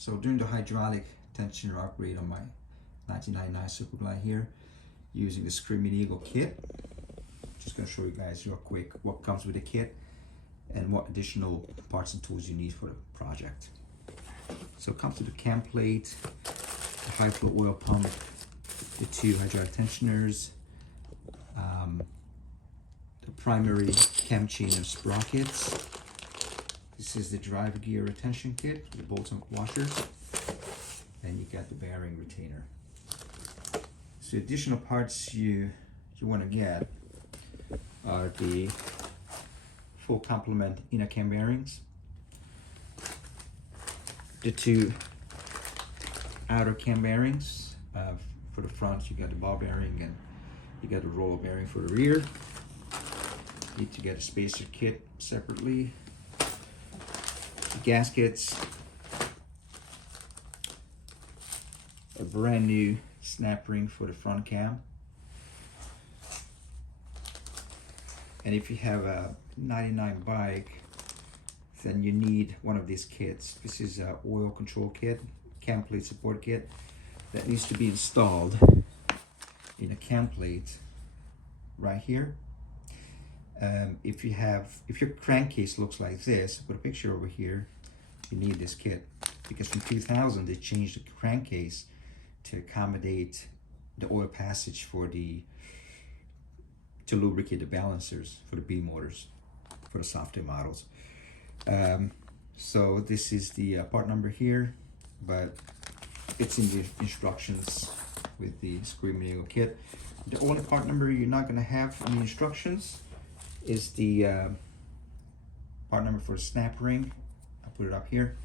So doing the hydraulic tensioner upgrade on my 1999 Super Glide here, using the Screaming Eagle kit. Just going to show you guys real quick what comes with the kit and what additional parts and tools you need for the project. So it comes with the cam plate, the high flow oil pump, the two hydraulic tensioners, the primary cam chain and sprockets. This is the driver gear retention kit, the bolts and washers, and you got the bearing retainer. So additional parts you want to get are the full complement inner cam bearings, the two outer cam bearings. For the front you got the ball bearing and you got the roller bearing for the rear. You need to get a spacer kit separately, the gaskets, a brand new snap ring for the front cam, and if you have a 99 bike, then you need one of these kits. This is an oil control kit, cam plate support kit, that needs to be installed in a cam plate right here. If your crankcase looks like this, put a picture over here, you need this kit, because from 2000 they changed the crankcase to accommodate the oil passage to lubricate the balancers for the B motors for the softer models. So this is the part number here, but it's in the instructions with the Screaming Eagle kit. The only part number you're not going to have on the instructions is the part number for the snap ring. I'll put it up here.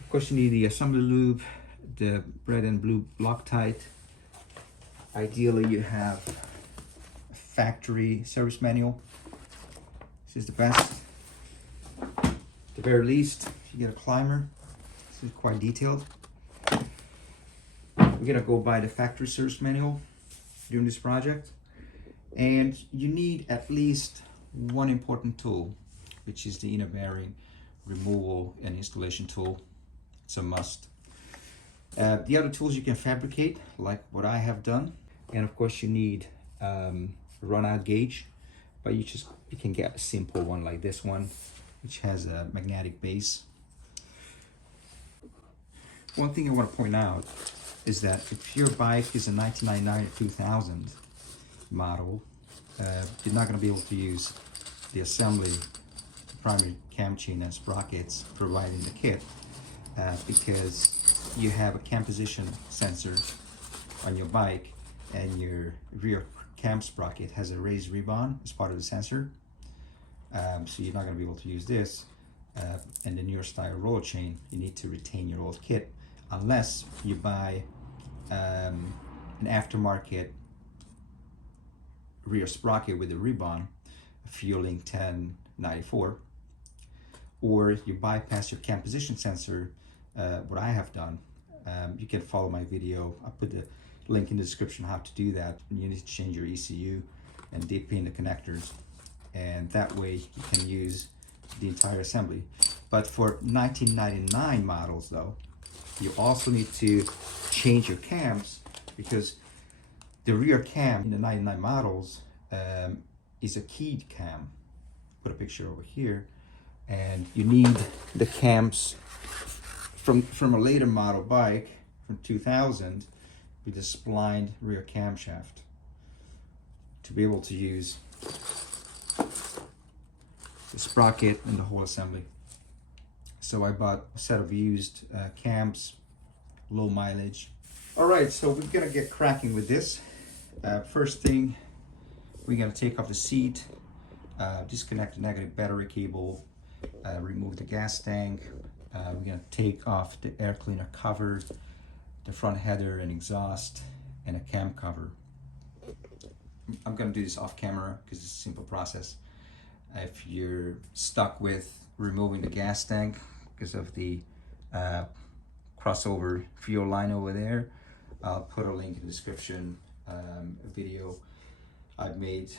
Of course, you need the assembly lube, the red and blue Loctite. Ideally, you have a factory service manual. This is the best. At the very least, you get a climber. This is quite detailed. We're gonna go by the factory service manual during this project. And you need at least one important tool, which is the inner bearing removal and installation tool. It's a must. The other tools you can fabricate, like what I have done. And of course you need a run-out gauge, but you can get a simple one like this one, which has a magnetic base. One thing I want to point out is that if your bike is a 1999 or 2000 model, you're not going to be able to use the assembly, the primary cam chain and sprockets provided in the kit, because you have a cam position sensor on your bike and your rear cam sprocket has a raised ribbon as part of the sensor. So you're not going to be able to use this. And the newer style roller chain, you need to retain your old kit unless you buy an aftermarket rear sprocket with a ribbon, a Fueling 1094, or you bypass your cam position sensor. What I have done, you can follow my video. I'll put the link in the description how to do that. You need to change your ECU and deep pin the connectors, and that way you can use the entire assembly. But for 1999 models though, you also need to change your cams, because the rear cam in the 99 models is a keyed cam. Put a picture over here, and you need the cams from a later model bike from 2000 with a splined rear camshaft to be able to use the sprocket and the whole assembly. So I bought a set of used cams, low mileage. All right, so we're gonna get cracking with this. First thing, we're gonna take off the seat, disconnect the negative battery cable, remove the gas tank. We're gonna take off the air cleaner cover, the front header and exhaust, and a cam cover. I'm gonna do this off camera because it's a simple process. If you're stuck with removing the gas tank because of the crossover fuel line over there, I'll put a link in the description, a video I've made.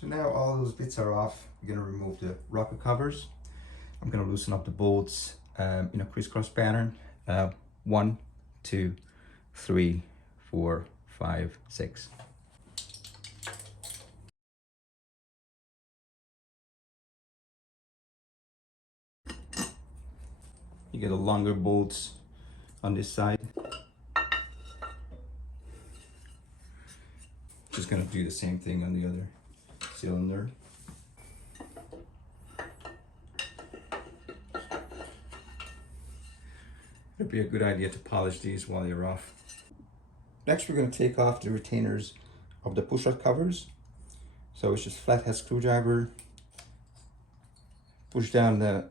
So now all those bits are off. I'm gonna remove the rocker covers. I'm gonna loosen up the bolts in a crisscross pattern. 1, 2, 3, 4, 5, 6. You get a longer bolts on this side. Just gonna do the same thing on the other cylinder. It'd be a good idea to polish these while you're off. Next, we're gonna take off the retainers of the pushrod covers. So it's just flathead screwdriver. Push down the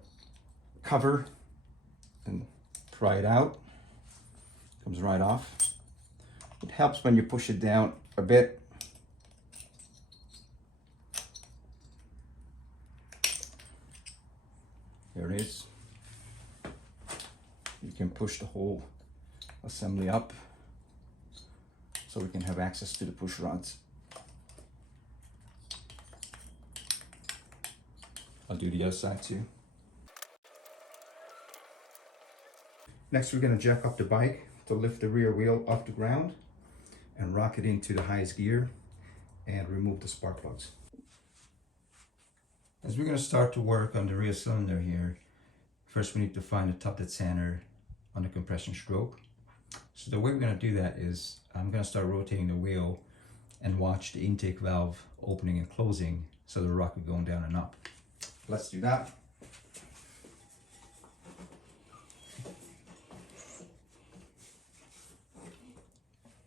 cover and pry it out. Comes right off. It helps when you push it down a bit. There it is. You can push the whole assembly up so we can have access to the push rods. I'll do the other side too. Next, we're going to jack up the bike to lift the rear wheel off the ground and rock it into the highest gear and remove the spark plugs. As we're going to start to work on the rear cylinder here, first we need to find the top dead center on the compression stroke. So the way we're going to do that is I'm going to start rotating the wheel and watch the intake valve opening and closing so the rocket going down and up. Let's do that.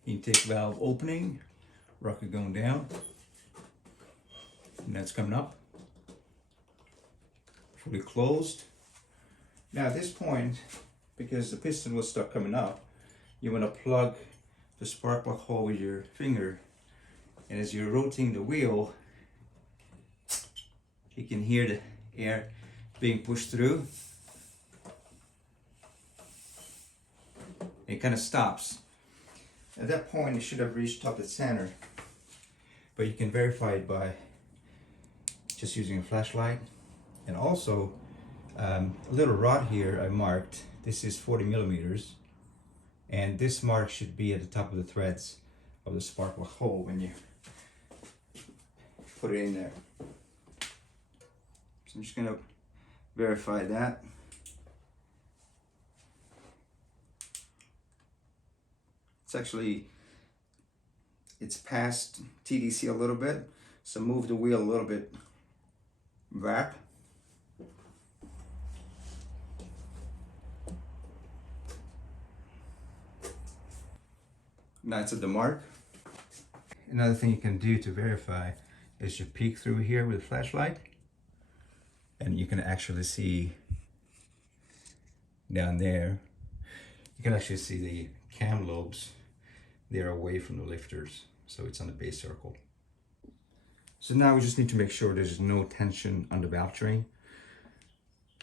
Intake valve opening, rocket going down, and that's coming up. Fully closed. Now at this point, because the piston will start coming up, you want to plug the spark plug hole with your finger, and as you're rotating the wheel, you can hear the air being pushed through. It kind of stops. At that point, it should have reached top dead center, but you can verify it by just using a flashlight. And also, a little rod here I marked. This is 40 millimeters, and this mark should be at the top of the threads of the spark plug hole when you put it in there. So I'm just gonna verify that. It's past TDC a little bit, so move the wheel a little bit back. Now it's at the mark. Another thing you can do to verify is you peek through here with a flashlight, and you can actually see down there, you can actually see the cam lobes. They're away from the lifters, so it's on the base circle. So now we just need to make sure there's no tension on the valve train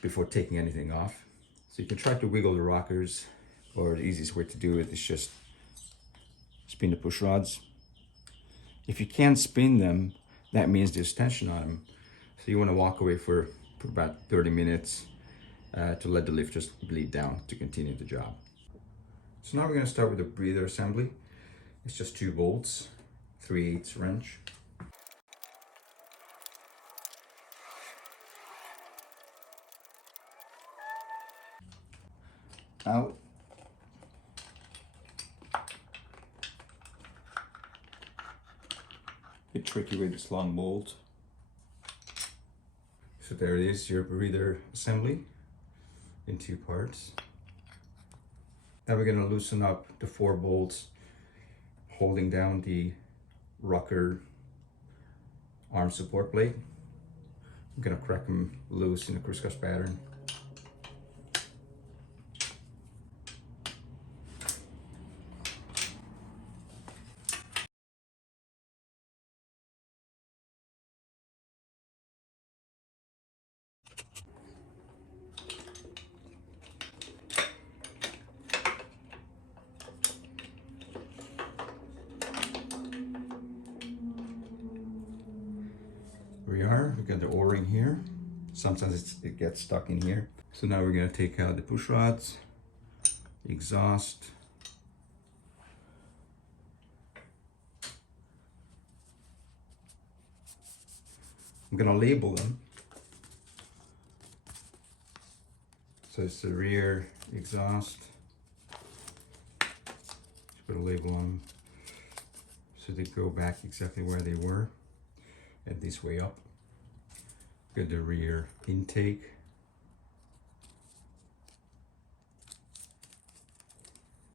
before taking anything off. So you can try to wiggle the rockers, or the easiest way to do it is just spin the push rods. If you can't spin them, that means there's tension on them. So you want to walk away for about 30 minutes to let the lifters bleed down to continue the job. So now we're going to start with the breather assembly. It's just 2 bolts, 3/8 wrench. Out. Bit tricky with this long bolt. So there it is, your breather assembly in 2 parts. Now we're going to loosen up the 4 bolts holding down the rocker arm support plate. I'm going to crack them loose in a crisscross pattern. We got the O-ring here, Sometimes it gets stuck in here. So now we're gonna take out the push rods, exhaust, I'm gonna label them. So it's the rear exhaust. Just put a label on them so they go back exactly where they were and this way up. Got the rear intake.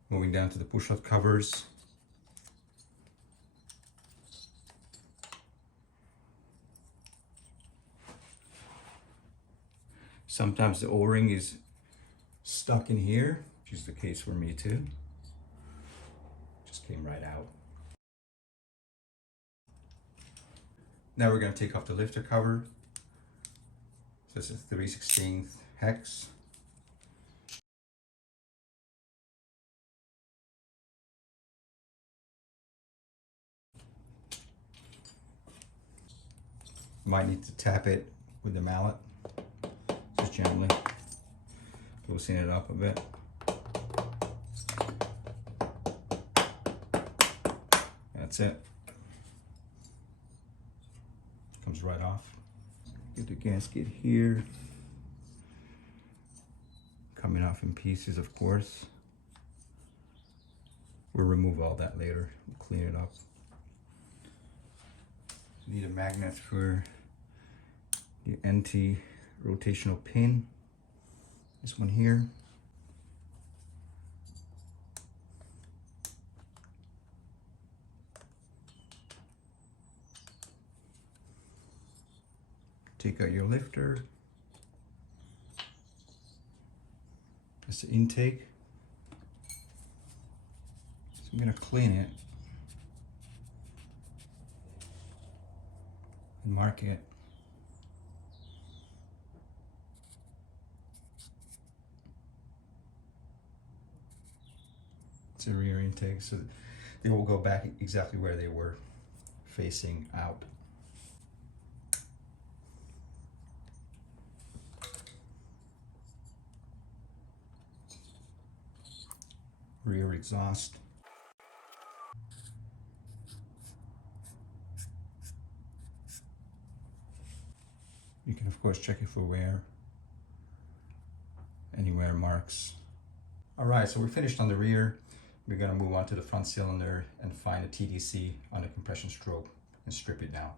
Moving down to the pushrod covers. Sometimes the O-ring is stuck in here, which is the case for me too. Just came right out. Now we're going to take off the lifter cover. So this is 3/16 hex. Might need to tap it with the mallet, just gently loosen it up a bit. That's it. Comes right off. Get the gasket here. Coming off in pieces, of course. We'll remove all that later, we'll clean it up. Need a magnet for the anti-rotational pin. This one here. Take out your lifter. That's the intake. So I'm gonna clean it and mark it. It's a rear intake, so they will go back exactly where they were, facing out. Rear exhaust. You can of course check it for wear, any wear marks. All right, so we're finished on the rear. We're gonna move on to the front cylinder and find a TDC on the compression stroke and strip it down.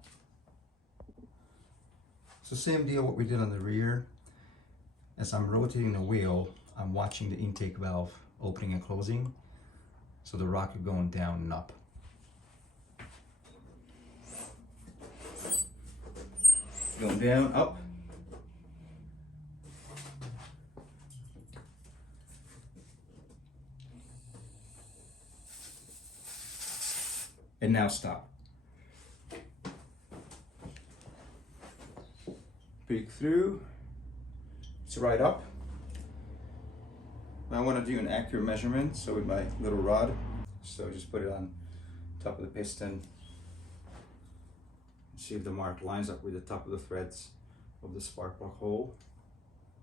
So same deal what we did on the rear. As I'm rotating the wheel, I'm watching the intake valve opening and closing. So the rocket going down and up. Going down, up. And now stop. Peek through. It's right up. I want to do an accurate measurement, so with my little rod, so just put it on top of the piston. See if the mark lines up with the top of the threads of the spark plug hole,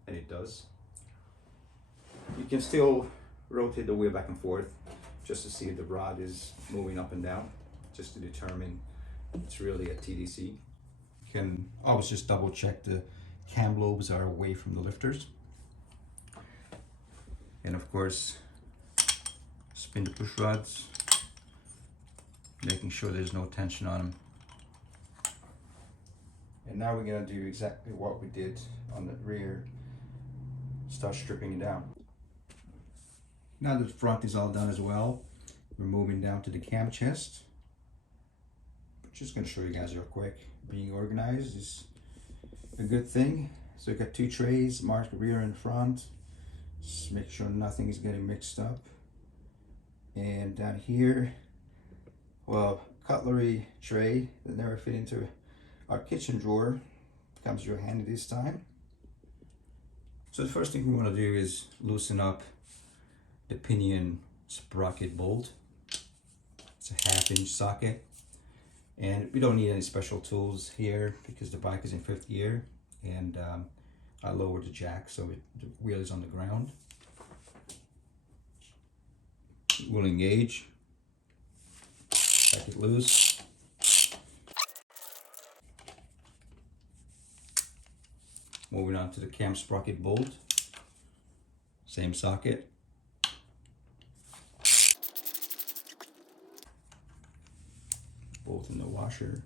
and it does. You can still rotate the wheel back and forth just to see if the rod is moving up and down, just to determine it's really a TDC. You can always just double check the cam lobes are away from the lifters. And of course, spin the push rods, making sure there's no tension on them. And now we're gonna do exactly what we did on the rear, start stripping it down. Now that the front is all done as well, we're moving down to the cam chest. Just gonna show you guys real quick. Being organized is a good thing. So we got two trays marked rear and front. Just make sure nothing is getting mixed up. And down here, well, cutlery tray that never fit into our kitchen drawer comes real handy this time. So the first thing we want to do is loosen up the pinion sprocket bolt. It's a 1/2 inch socket, and we don't need any special tools here because the bike is in 5th gear, and I lower the jack so the wheel is on the ground. We'll engage, back it loose. Moving on to the cam sprocket bolt, same socket. Bolt in the washer.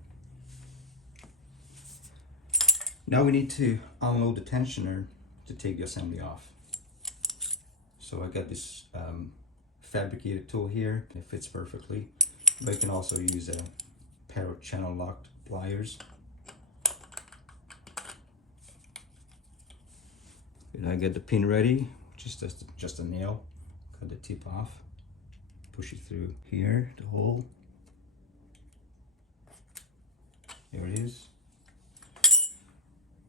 Now we need to unload the tensioner to take the assembly off. So I got this fabricated tool here. It fits perfectly, but you can also use a pair of channel locked pliers. And I get the pin ready, just a nail. Cut the tip off, push it through here, the hole. There it is.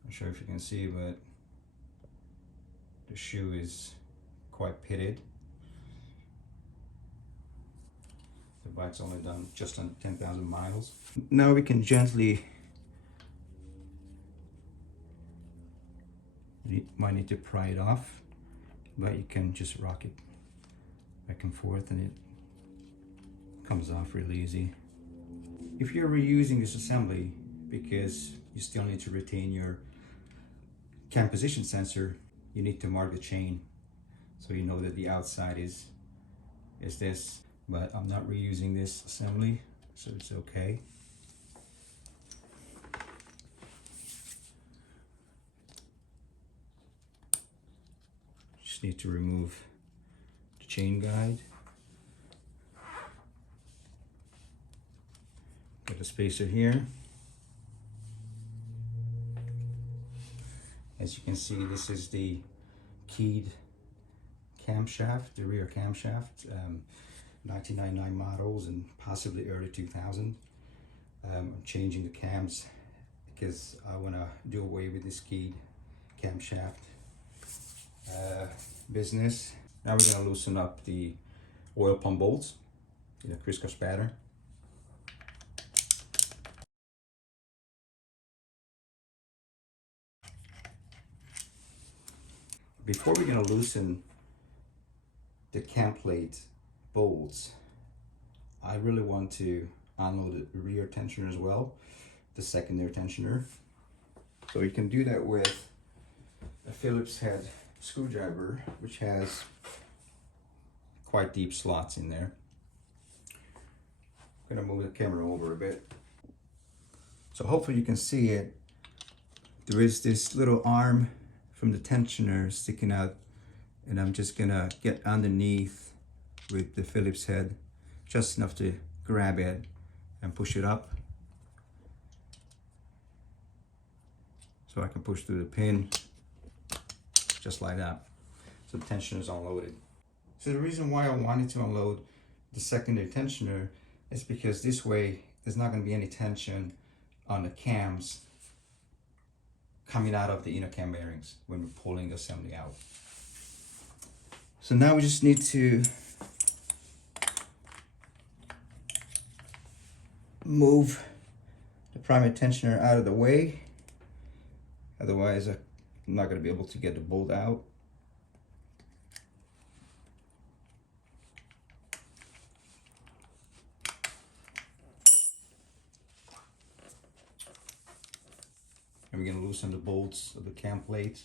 Not sure if you can see, but the shoe is quite pitted. The bike's only done just under 10,000 miles. Now we can gently, you might need to pry it off, but you can just rock it back and forth and it comes off really easy. If you're reusing this assembly because you still need to retain your cam position sensor, you need to mark the chain so you know that the outside is this. But I'm not reusing this assembly, so it's okay. Just need to remove the chain guide. Got the spacer here. As you can see, this is the keyed camshaft, the rear camshaft. 1999 models and possibly early 2000. I'm changing the cams because I want to do away with this keyed camshaft business. Now we're going to loosen up the oil pump bolts in a crisscross pattern. Before we're going to loosen the cam plate bolts, I really want to unload the rear tensioner as well, the secondary tensioner. So you can do that with a Phillips head screwdriver, which has quite deep slots in there. I'm gonna move the camera over a bit. So hopefully you can see it. There is this little arm from the tensioner sticking out, and I'm just gonna get underneath with the Phillips head, just enough to grab it and push it up. So I can push through the pin, just like that. So the tensioner is unloaded. So the reason why I wanted to unload the secondary tensioner is because this way there's not going to be any tension on the cams coming out of the inner cam bearings when we're pulling the assembly out. So now we just need to move the primary tensioner out of the way, otherwise I'm not going to be able to get the bolt out. And we're going to loosen the bolts of the cam plate.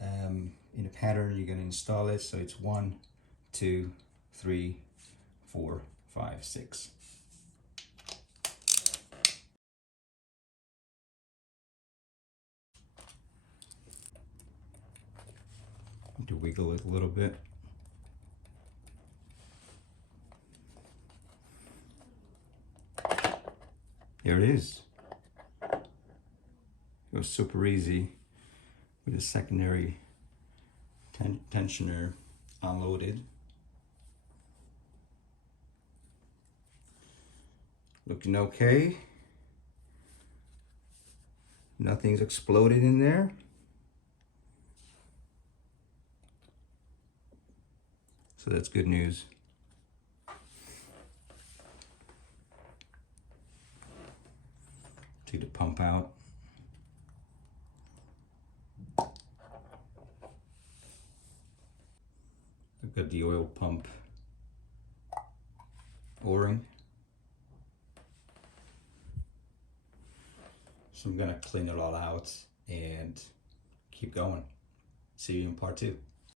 In a pattern, you're going to install it so it's 1, 2, 3, 4, 5, 6. To wiggle it a little bit. There it is. It was super easy with the secondary tensioner unloaded. Looking okay. Nothing's exploded in there. So that's good news. Take the pump out. I've got the oil pump O-ring. So I'm gonna clean it all out and keep going. See you in part 2.